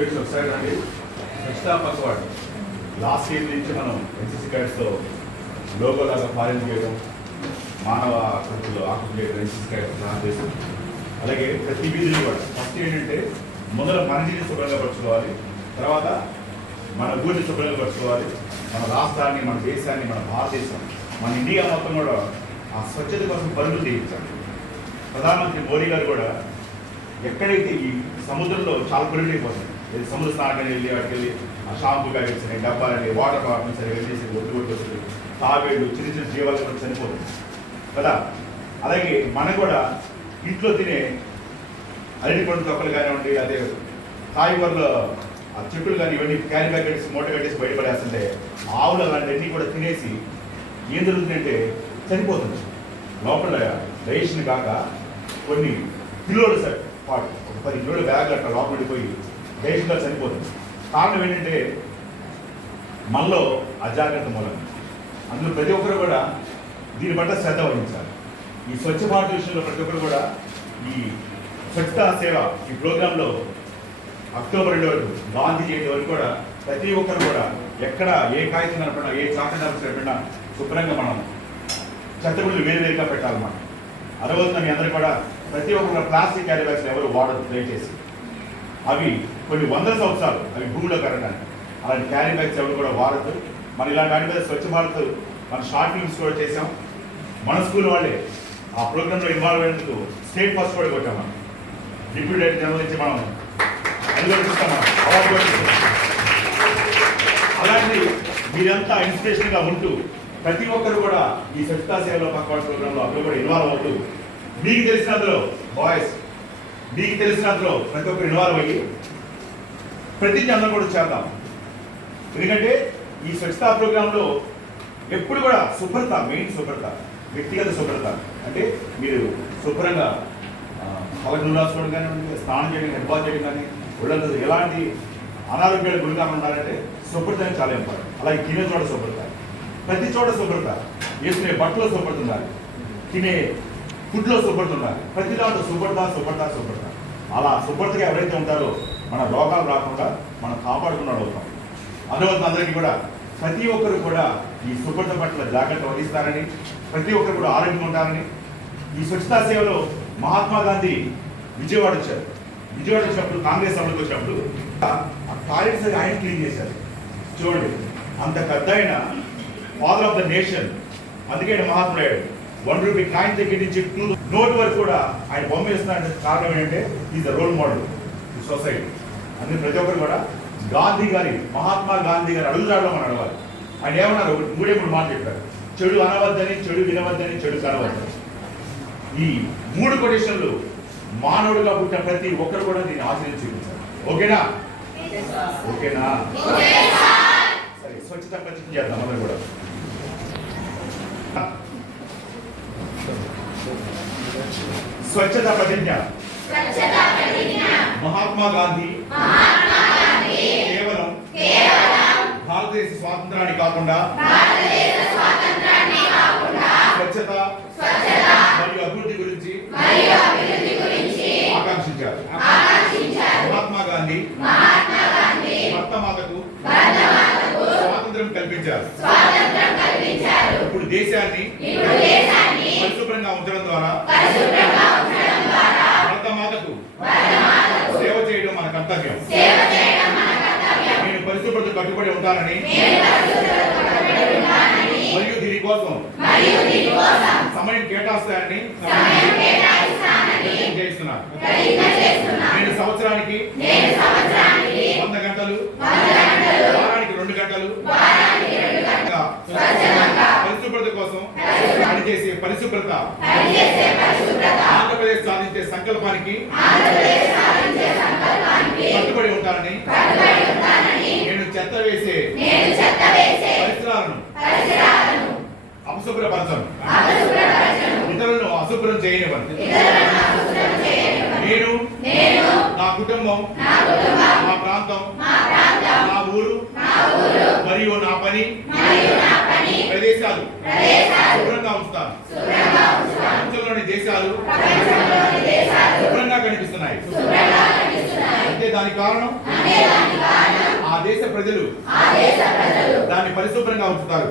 Students ఒకసారి రండి స్వచ్ఛతా వాడు లాస్ట్ ఇయర్ నుంచి మనం ఎన్సీసీ క్యాడ్స్తో లోగో లాగా ఫారెన్ చేయడం మానవ హక్కులు ఆకు చేయడం ఎన్సీసీ క్యాడ్స్ ప్లాన్ చేసాం అలాగే ప్రతి వీధిని కూడా ఫస్ట్ ఏంటంటే మొదల మన ఇంటిని శుభ్రంగా పరచుకోవాలి తర్వాత మన ఊరిని శుభ్రంగా పరచుకోవాలి మన రాష్ట్రాన్ని మన దేశాన్ని మన భారతదేశం మన ఇండియా మొత్తం కూడా ఆ స్వచ్ఛత కోసం పనులు చేయించాలి. ప్రధానమంత్రి మోడీ గారు కూడా ఎక్కడైతే ఈ సముద్రంలో చాలా పొల్యూట్ అయిపోతుంది సముద్ర స్నానానికి వెళ్ళి వాటికి వెళ్ళి ఆ షాంపూ ప్యాకెట్స్ అని డబ్బాలని వాటర్ బాటిల్స్ అని వెళ్ళేసి ఒడ్డు కొట్టి వస్తుంది. తాబేళ్ళు చిన్న చిన్న జీవాలు కూడా చనిపోతుంది కదా? అలాగే మనం కూడా ఇంట్లో తినే అరటి పండు తొక్కలు కానివ్వండి అదే కాయగూరల ఆ చెట్లు కానీ ఇవన్నీ క్యారీ ప్యాకెట్స్ మూట కట్టేసి బయటపడేస్తుంటే ఆవులు అలాంటివన్నీ కూడా తినేసి ఏం జరుగుతుందంటే చనిపోతుంది. లోపల డైజెషన్ కాక కొన్ని కిలోలు సార్ పాటు ఒక పది కిలోల బ్యాగ్ అట్లా లోపలికి పోయి బేసిక్గా చనిపోతుంది కారణం ఏంటంటే మనలో అజాగ్రత్త మూలం. అందులో ప్రతి ఒక్కరు కూడా దీని పట్ల శ్రద్ధ వహించాలి. ఈ స్వచ్ఛ భారత విషయంలో ప్రతి ఒక్కరు కూడా ఈ స్వచ్ఛతా సేవ ఈ ప్రోగ్రాంలో అక్టోబర్ రెండు వరకు గాంధీ జయంతి వరకు కూడా ప్రతి ఒక్కరు కూడా ఎక్కడ ఏ కాగితం నడపడినా ఏ చాక నడపడినా శుభ్రంగా మనం చెత్తగుళ్ళు వేరు వేరుగా పెట్టాలన్నమాట. అరవై మీ అందరూ కూడా ప్రతి ఒక్కరు ప్లాస్టిక్ క్యారీ బ్యాగ్స్ ఎవరు వాడదు దయచేసి. అవి కొన్ని వందల సంవత్సరాలు అవి భూమిలో కరగడానికి అలాంటి క్యారీ బ్యాగ్స్ ఎవరు కూడా వాడద్దు. మన ఇలాంటి వాటి మీద స్వచ్ఛ భారత్ మన షార్ట్ ఫిల్మ్స్ కూడా చేసాం మన స్కూల్ వాళ్ళే ఆ ప్రోగ్రాంలో ఇన్వాల్వ్ అయినందుకు స్టేట్ ఫస్ట్ కూడా కొట్టాం మనం. డిప్యూటీ డైరెక్టర్ జనరల్ నుంచి మనం మనం. అవార్డు కూడా అలాంటి మీరంతా ఇన్స్పిరేషన్గా ఉంటూ ప్రతి ఒక్కరు కూడా ఈ స్వచ్ఛతా సేవలో పక్కవాడి ప్రోగ్రాంలో అందులో కూడా ఇన్వాల్వ్ అవుతూ మీకు తెలిసినందులో బాయ్స్ మీకు తెలిసినందులో ప్రతి ఒక్కరు ఇన్వాల్వ్ అయ్యి ప్రతిజ్ఞ అందరం కూడా చేద్దాం. ఎందుకంటే ఈ స్వచ్ఛతా ప్రోగ్రాంలో ఎప్పుడు కూడా శుభ్రత మెయిన్ శుభ్రత వ్యక్తిగత శుభ్రత. అంటే మీరు శుభ్రంగా పలకలు రాసుకోవడం కానివ్వండి స్నానం చేయడం నిర్వాహం చేయడం కానీ ఒళ్ళంతా ఎలాంటి అనారోగ్యాలు గురి ఉండాలంటే శుభ్రత అనేది చాలా ఇంపార్టెంట్ అలాగే తినే చోట శుభ్రత. ప్రతి చోట శుభ్రత. వేసుకునే బట్టలో శుభ్రత ఉండాలి. తినే ఫుడ్లో శుభ్రత ఉండాలి. ప్రతి దాంట్లో శుభ్రత శుభ్రత శుభ్రత అలా శుభ్రతగా ఎవరైతే ఉంటారో మన రోగాలు రాకుండా మనం కాపాడుకున్నాడు అవుతాం. అందువల్ల అందరికీ కూడా. ప్రతి ఒక్కరు కూడా ఈ శుభ్రత పట్ల జాగ్రత్త వహిస్తారని ప్రతి ఒక్కరు కూడా ఆరోగ్యంగా ఉంటారని ఈ స్వచ్ఛతా సేవలో మహాత్మా గాంధీ విజయవాడ వచ్చారు. విజయవాడ వచ్చినప్పుడు కాంగ్రెస్ సభలకు వచ్చినప్పుడు ఆ టాయిలెట్స్ ఆయన క్లీన్ చేశారు. చూడండి అంత పెద్ద ఆయన ఫాదర్ ఆఫ్ ద నేషన్ అందుకే మహాత్ముడు అయ్యాడు వన్ రూపీ కాయిన్ దగ్గర నుంచి నోట్ వరకు కూడా ఆయన బొమ్మ వేస్తున్న కారణం ఏంటంటే is the role model to society అందుకే ప్రతి ఒక్కరు కూడా గాంధీ గారి మహాత్మా గాంధీ గారి అడుగుదాడలో మనం అడగాలి. ఆయన ఏమన్నారు? ఒకటి మూడే మూడు మాటలు చెప్పారు. చెడు అనవద్దని చెడు వినవద్దని చెడు కనవద్దని. ఈ మూడు కొటేషన్లు మానవుడిగా పుట్టిన ప్రతి ఒక్కరు కూడా దీన్ని ఆచరించి చూపించారు. ఓకేనా? ఓకేనా? సరే. స్వచ్ఛత ప్రతిజ్ఞ చేద్దాం అందరం కూడా. స్వచ్ఛత ప్రతిజ్ఞ. మహాత్మా గాంధీ. కేవలం భారతదేశ స్వాతంత్రాన్ని కాకుండా స్వచ్ఛత మరియు అభివృద్ధి గురించి ఆకాంక్షించారు. మహాత్మా గాంధీ భర్తమాతకు స్వాతంత్రం కల్పించారు. ఇప్పుడు దేశాన్ని ద్వారా భర్తమాతకు సేవ చేయడం మన కర్తవ్యం. నేను పరిశుభ్రత కట్టుబడి ఉంటానని మరియు దీనికోసం సమయం కేటాయిస్తానని ప్రతిజ్ఞ చేస్తున్నాను. నేను సంవత్సరానికి వంద గంటలు వారానికి రెండు గంటలు పరిశుభ్రత కోసం పనిచేసే పరిశుభ్రత. ఆంధ్రప్రదేశ్ సాధించే సంకల్పానికి కట్టుబడి ఉంటానని నేను చెత్త వేసే పరిసరాలను అపశుభ్రపరచను. ఇతరులను అశుభ్రం చేయనివ్వను. నేను నా కుటుంబం నా ప్రాంతం నా ఊరు మరియు నా పని ప్రదేశాలు శుభ్రంగా ఉంచుతాను. ప్రపంచంలోని దేశాలు శుభ్రంగా కనిపిస్తున్నాయి. అంటే దాని కారణం? ఆ దేశ ప్రజలు దాన్ని పరిశుభ్రంగా ఉంచుతారు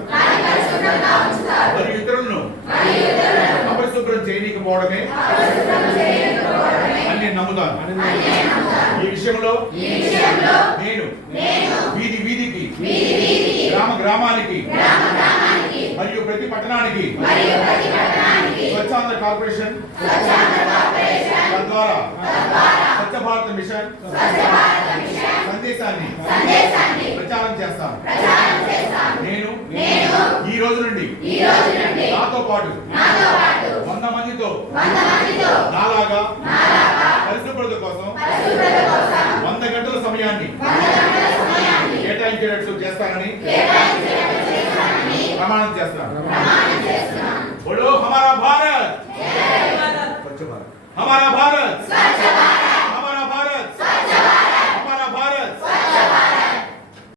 మరియు ఇతరులను అపరిశుభ్రం చేయనీకపోవడమే అని నేను నమ్ముతాను ఈ విషయంలో నేను వీధి వీధికి గ్రామ గ్రామానికి మరియు ప్రతి పట్టణానికి స్వచ్ఛాంధ్ర కార్పొరేషన్ తద్వారా స్వచ్ఛ భారత్ మిషన్ సందేశాన్ని ప్రచారం చేస్తాను నేను ఈ రోజు నుండి నాతో పాటు వంద మందితో నాలాగా పరిశుభ్రత కోసం చేస్తాను बोलो हमारा भारत हमारा भारत